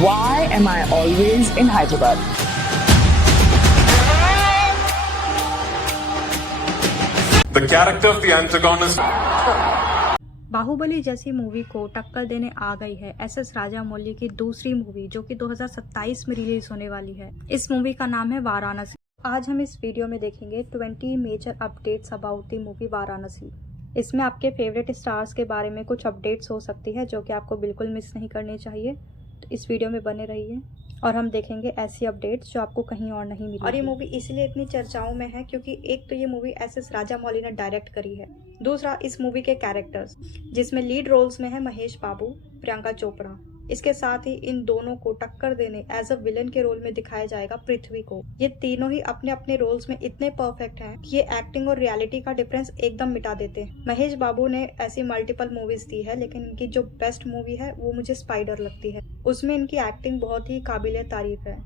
Why am I always in Hyderabad? The character of the antagonist. Baahubali जैसी movie को टक्कर देने आ गई है एसएस राजामौली की दूसरी मूवी जो कि 2027 में रिलीज होने वाली है। इस मूवी का नाम है वाराणसी। आज हम इस वीडियो में देखेंगे 20 major updates about the movie Varanasi. इसमें आपके फेवरेट स्टार्स के बारे में कुछ अपडेट्स हो सकती है जो कि आपको बिल्कुल मिस नहीं करनी चाहिए, तो इस वीडियो में बने रहिए और हम देखेंगे ऐसी अपडेट्स जो आपको कहीं और नहीं मिली। और ये मूवी इसलिए इतनी चर्चाओं में है क्योंकि एक तो ये मूवी एसएस राजामौली ने डायरेक्ट करी है, दूसरा इस मूवी के कैरेक्टर्स जिसमें लीड रोल्स में है महेश बाबू, प्रियंका चोपड़ा। इसके साथ ही इन दोनों को टक्कर देने एज अ विलन के रोल में दिखाया जाएगा पृथ्वी को। ये तीनों ही अपने अपने रोल्स में इतने परफेक्ट हैं कि ये एक्टिंग और रियलिटी का डिफरेंस एकदम मिटा देते हैं। महेश बाबू ने ऐसी मल्टीपल मूवीज दी है, लेकिन इनकी जो बेस्ट मूवी है वो मुझे स्पाइडर लगती है। उसमें इनकी एक्टिंग बहुत ही काबिले तारीफ है।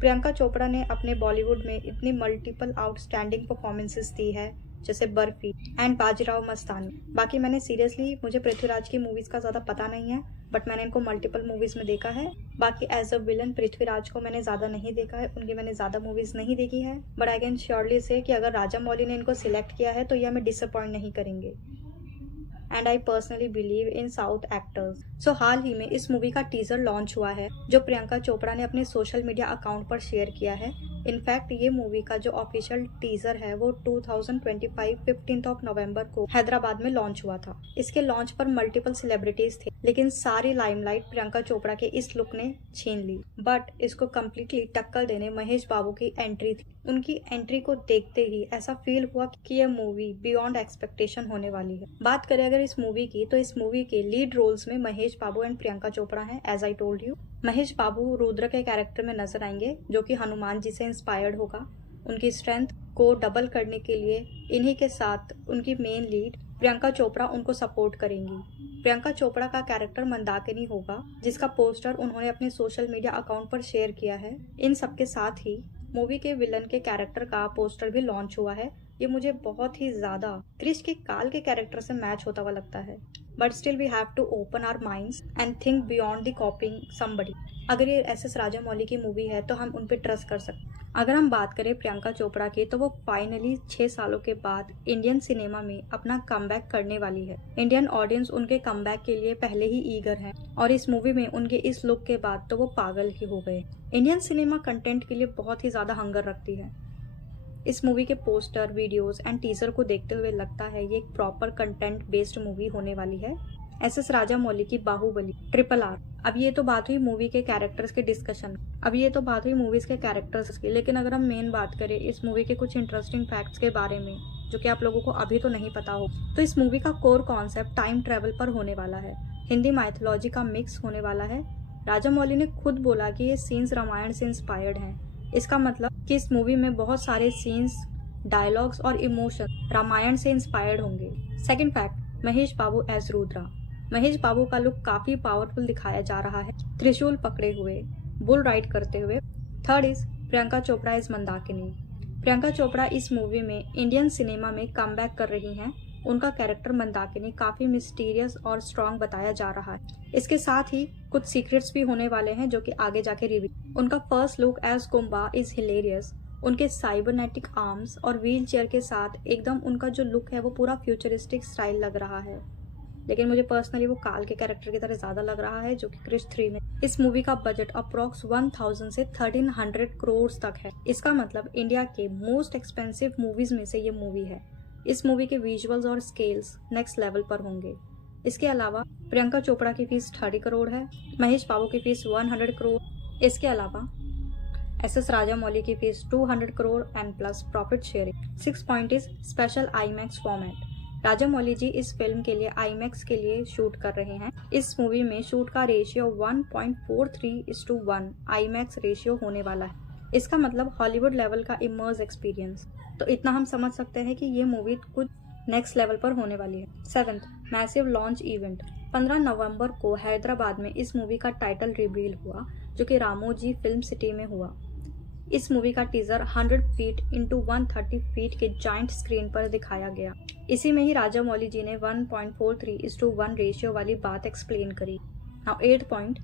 प्रियंका चोपड़ा ने अपने बॉलीवुड में इतनी मल्टीपल आउटस्टैंडिंग परफॉर्मेंसेस दी है, जैसे बर्फी एंड बाजीराव मस्तानी। बाकी मैंने सीरियसली मुझे पृथ्वीराज की मूवीज का ज्यादा पता नहीं है, बट मैंने इनको मल्टीपल मूवीज में देखा है। बाकी एज अ विलन पृथ्वीराज को मैंने ज्यादा नहीं देखा है, उनकी मैंने ज्यादा मूवीज नहीं देखी है, बट आई कैन श्योरली से कि अगर राजामौली ने इनको सिलेक्ट किया है तो ये हमें डिसअपॉइंट नहीं करेंगे। And I personally believe in south actors. So हाल ही में इस मूवी का टीजर लॉन्च हुआ है जो प्रियंका चोपड़ा ने अपने सोशल मीडिया अकाउंट पर शेयर किया है। इनफैक्ट ये मूवी का जो ऑफिशियल टीजर है वो 2025 15 नवंबर को हैदराबाद में लॉन्च हुआ था। इसके लॉन्च पर मल्टीपल सेलिब्रिटीज थे, लेकिन सारी लाइमलाइट प्रियंका चोपड़ा के इस लुक ने छीन ली। बट इसको कम्प्लीटली टक्कर देने महेश बाबू की एंट्री थी। उनकी एंट्री को देखते ही ऐसा फील हुआ कि यह मूवी बियॉन्ड एक्सपेक्टेशन होने वाली है। बात करें अगर इस मूवी की, तो इस मूवी के लीड रोल्स में महेश बाबू एंड प्रियंका चोपड़ा हैं। As I told you, Mahesh Babu Rudra के कैरेक्टर में नजर आएंगे जो कि हनुमान जी से इंस्पायर्ड होगा। उनकी स्ट्रेंथ को डबल करने के लिए इन्हीं के साथ उनकी मेन लीड प्रियंका चोपड़ा उनको सपोर्ट करेंगी। प्रियंका चोपड़ा का कैरेक्टर मंदाकिनी होगा, जिसका पोस्टर उन्होंने अपने सोशल मीडिया अकाउंट पर शेयर किया है। इन सब के साथ ही मूवी के विलन के कैरेक्टर का पोस्टर भी लॉन्च हुआ है। ये मुझे बहुत ही ज्यादा क्रिश के काल के कैरेक्टर से मैच होता हुआ लगता है। But still we have to open our minds and think beyond the copying somebody. अगर ये एसएस राजामौली की मूवी है तो हम उन पे ट्रस्ट कर सकते हैं। अगर हम बात करें प्रियंका चोपड़ा की, तो वो फाइनली 6 सालों के बाद इंडियन सिनेमा में अपना कमबैक करने वाली है। इंडियन ऑडियंस उनके कमबैक के लिए पहले ही ईगर है और इस मूवी में उनके इस लुक के बाद तो वो पागल ही हो गए। इंडियन सिनेमा कंटेंट के लिए बहुत ही ज्यादा हंगर रखती है। इस मूवी के पोस्टर, वीडियोस एंड टीजर को देखते हुए लगता है ये एक प्रॉपर कंटेंट बेस्ड मूवी होने वाली है। एसएस राजामौली की बाहुबली RRR। अब ये तो बात हुई मूवी के कैरेक्टर्स के डिस्कशन, अब ये तो बात हुई मूवीज के कैरेक्टर्स की। लेकिन अगर हम मेन बात करें इस मूवी के कुछ इंटरेस्टिंग फैक्ट्स के बारे में जो कि आप लोगों को अभी तो नहीं पता हो, तो इस मूवी का कोर कॉन्सेप्ट टाइम ट्रेवल पर होने वाला है। हिंदी माइथोलॉजी का मिक्स होने वाला है। राजामौली ने खुद बोला कि ये सीन्स रामायण से इंस्पायर्ड हैं। इसका मतलब कि इस मूवी में बहुत सारे सीन्स, डायलॉग्स और इमोशन रामायण से इंस्पायर्ड होंगे। सेकंड फैक्ट, महेश बाबू एज रुद्रा। महेश बाबू का लुक काफी पावरफुल दिखाया जा रहा है, त्रिशूल पकड़े हुए, बुल राइड करते हुए। Third is Priyanka Chopra is Mandakini. Priyanka Chopra इस मूवी में इंडियन सिनेमा में कमबैक कर रही हैं। उनका कैरेक्टर मंदाकिनी काफी मिस्टीरियस और स्ट्रॉन्ग बताया जा रहा है। इसके साथ ही कुछ सीक्रेट्स भी होने वाले हैं जो कि आगे जाके रिवील। उनका first look as Kumbha is hilarious. उनके साइबरनेटिक आर्म्स और व्हील चेयर के साथ एकदम उनका जो लुक है वो पूरा फ्यूचरिस्टिक स्टाइल लग रहा है, लेकिन मुझे पर्सनली वो काल के कैरेक्टर की तरह ज्यादा लग रहा है जो कि क्रिश 3 में। इस मूवी का बजट अप्रॉक्स 1000 से 1300 करोड़ तक है। इसका मतलब इंडिया के मोस्ट एक्सपेंसिव मूवीज में से ये मूवी है। इस मूवी के विजुअल्स और स्केल्स नेक्स्ट लेवल पर होंगे। इसके अलावा प्रियंका चोपड़ा की फीस 30 करोड़ है, महेश बाबू की फीस 100 करोड़। इसके अलावा एसएस राजामौली की fees 200 crore and plus profit sharing. 6 point is special IMAX format. Rajamouli ji इस फिल्म के लिए आईमैक्स के लिए शूट कर रहे हैं। इस मूवी में शूट का रेशियो 1.43:1 आईमैक्स रेशियो होने वाला है। इसका मतलब हॉलीवुड लेवल का इमर्स एक्सपीरियंस। तो इतना हम समझ सकते हैं कि ये मूवी कुछ नेक्स्ट लेवल पर होने वाली है। Seventh, massive launch event. 15 नवंबर को हैदराबाद में इस मूवी का टाइटल रिवील हुआ जो कि रामोजी फिल्म सिटी में हुआ। इस मूवी का टीजर 100 फीट इंटू 130 फीट के जॉइंट स्क्रीन पर दिखाया गया। इसी में ही राजामौली जी ने 1.43:1 रेशियो वाली बात एक्सप्लेन करी। Now 8th point,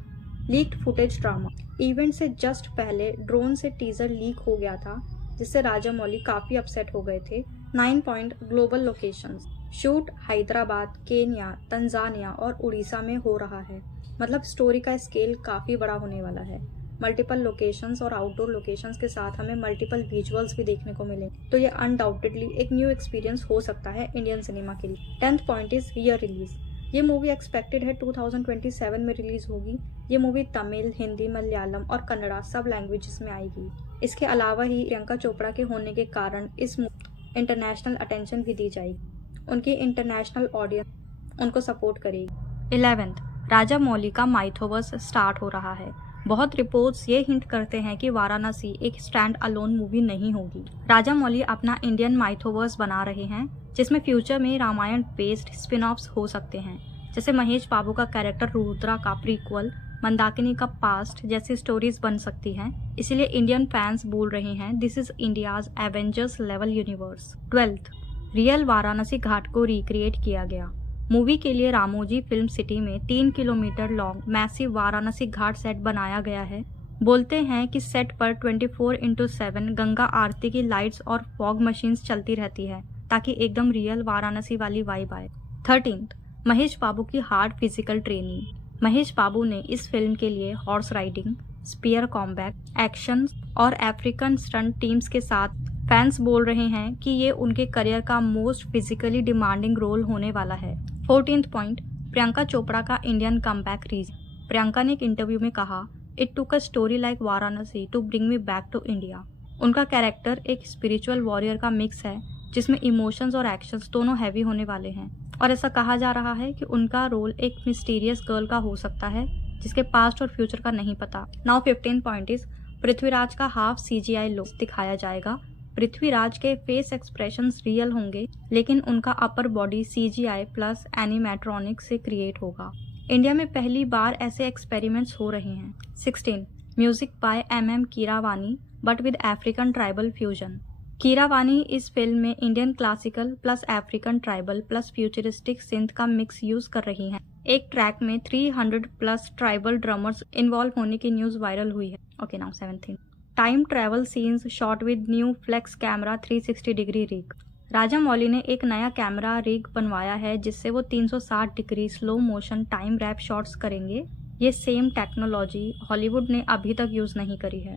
leaked footage drama. Event से जस्ट पहले ड्रोन से टीजर लीक हो गया था, जिससे राजामौली काफी अपसेट हो गए थे। 9 point global locations. Shoot Hyderabad, Kenya, Tanzania और उड़ीसा में हो रहा है। मतलब स्टोरी का स्केल काफी बड़ा होने वाला है। मल्टीपल लोकेशंस और आउटडोर लोकेशंस के साथ हमें मल्टीपल विजुअल्स भी देखने को मिले, तो ये अनडाउटेडली एक न्यू एक्सपीरियंस हो सकता है इंडियन सिनेमा के लिए। 10th point is year release. ये मूवी एक्सपेक्टेड है 2027 में रिलीज होगी। ये मूवी तमिल, हिंदी, मलयालम और कन्नड़ा सब लैंग्वेजेस में आएगी। इसके अलावा ही प्रियंका चोपड़ा के होने के कारण इस इंटरनेशनल अटेंशन भी दी जाएगी। उनकी इंटरनेशनल ऑडियंस उनको सपोर्ट करेगी। 11th, राजामौली का माइथोवर्स स्टार्ट हो रहा है। बहुत रिपोर्ट्स ये हिंट करते हैं कि वाराणसी एक स्टैंड अलोन मूवी नहीं होगी। राजामौली अपना इंडियन माइथोवर्स बना रहे हैं, जिसमें फ्यूचर में रामायण बेस्ड स्पिन ऑफ्स हो सकते हैं, जैसे महेश बाबू का कैरेक्टर रुद्रा का प्रीक्वल, मंदाकिनी का पास्ट जैसी स्टोरीज बन सकती हैं। इसीलिए इंडियन फैंस बोल रहे हैं this is India's Avengers level universe. 12th, real Varanasi ghat को रिक्रिएट किया गया। मूवी के लिए रामोजी फिल्म सिटी में 3 किलोमीटर लॉन्ग मैसिव वाराणसी घाट सेट बनाया गया है। बोलते हैं कि सेट पर 24/7 गंगा आरती की लाइट्स और फॉग मशीन्स चलती रहती है, ताकि एकदम रियल वाराणसी वाली वाइब आए। 13th, महेश बाबू की hard physical training. Mahesh Babu ने इस फिल्म के लिए horse riding, spear combat, action और अफ्रीकन स्टंट टीम्स के साथ। फैंस बोल रहे हैं कि ये उनके करियर का मोस्ट फिजिकली डिमांडिंग रोल होने वाला है। 14th पॉइंट, प्रियंका चोपड़ा का इंडियन कमबैक रीजन। प्रियंका ने एक इंटरव्यू में कहा, it took a story like Varanasi to bring me back to India. उनका कैरेक्टर एक स्पिरिचुअल वॉरियर का मिक्स है, जिसमें इमोशंस और एक्शंस दोनों हैवी होने वाले हैं, और ऐसा कहा जा रहा है कि उनका रोल एक मिस्टीरियस गर्ल का हो सकता है, जिसके पास्ट और फ्यूचर का नहीं पता। नाउ 15 पॉइंट इज पृथ्वीराज का हाफ CGI लुक दिखाया जाएगा। पृथ्वीराज के फेस एक्सप्रेशंस रियल होंगे, लेकिन उनका अपर बॉडी CGI प्लस एनिमेट्रॉनिक से क्रिएट होगा। इंडिया में पहली बार ऐसे एक्सपेरिमेंट्स हो रहे हैं। 16, music by MM Keeravani but with African tribal fusion. Keeravani इस फिल्म में Indian classical plus African tribal plus futuristic synth का मिक्स यूज कर रही हैं। एक ट्रैक में 300 प्लस ट्राइबल ड्रमर्स इन्वॉल्व होने की न्यूज वायरल हुई है। Okay, now 17, time travel scenes shot with new flex camera 360 degree rig. Rajamouli ने एक नया कैमरा रिग बनवाया है, जिससे वो 360 degree slow motion time warp shots करेंगे। ये सेम टेक्नोलॉजी हॉलीवुड ने अभी तक यूज नहीं करी है।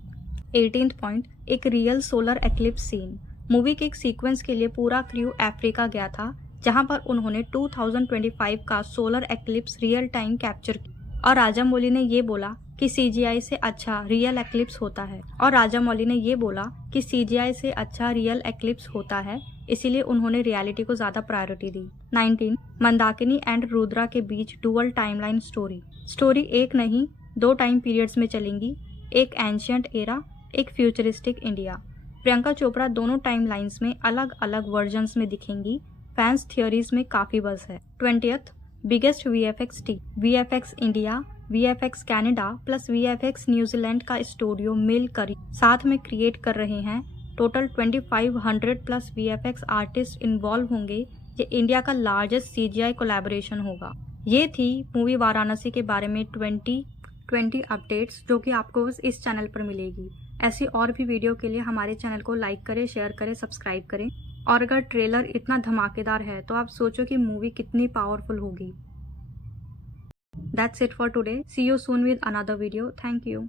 18th पॉइंट, एक real solar eclipse scene. Movie के एक सीक्वेंस के लिए पूरा क्रू अफ्रीका गया था, जहां पर उन्होंने 2025 का solar eclipse real time capture किया, और राजामौली ने ये बोला कि CGI से अच्छा रियल एक्लिप्स होता है, इसीलिए उन्होंने रियलिटी को ज्यादा priority the. 19, Mandakini and Rudra के बीच डुअल टाइमलाइन स्टोरी एक नहीं 2 टाइम पीरियड्स में चलेंगी, एक एंशियंट एरा, एक फ्यूचरिस्टिक इंडिया। प्रियंका चोपड़ा दोनों टाइमलाइंस में अलग अलग वर्जन्स में दिखेंगी। फैंस थियोरीज में काफी बज़ है। 20th, biggest VFX team, VFX India, VFX Canada plus VFX New Zealand का स्टूडियो मिलकर साथ में क्रिएट कर रहे हैं। Total 2500 plus VFX artist involve होंगे। ये इंडिया का लार्जेस्ट CGI कोलैबोरेशन होगा। ये थी मूवी वाराणसी के बारे में 2020 अपडेट्स, जो कि आपको बस इस चैनल पर मिलेगी। ऐसी और भी वीडियो के लिए हमारे चैनल को लाइक करें, शेयर करें, सब्सक्राइब करें। और अगर ट्रेलर इतना धमाकेदार है तो आप सोचो कि मूवी कितनी पावरफुल होगी। That's it for today. See you soon with another video. Thank you.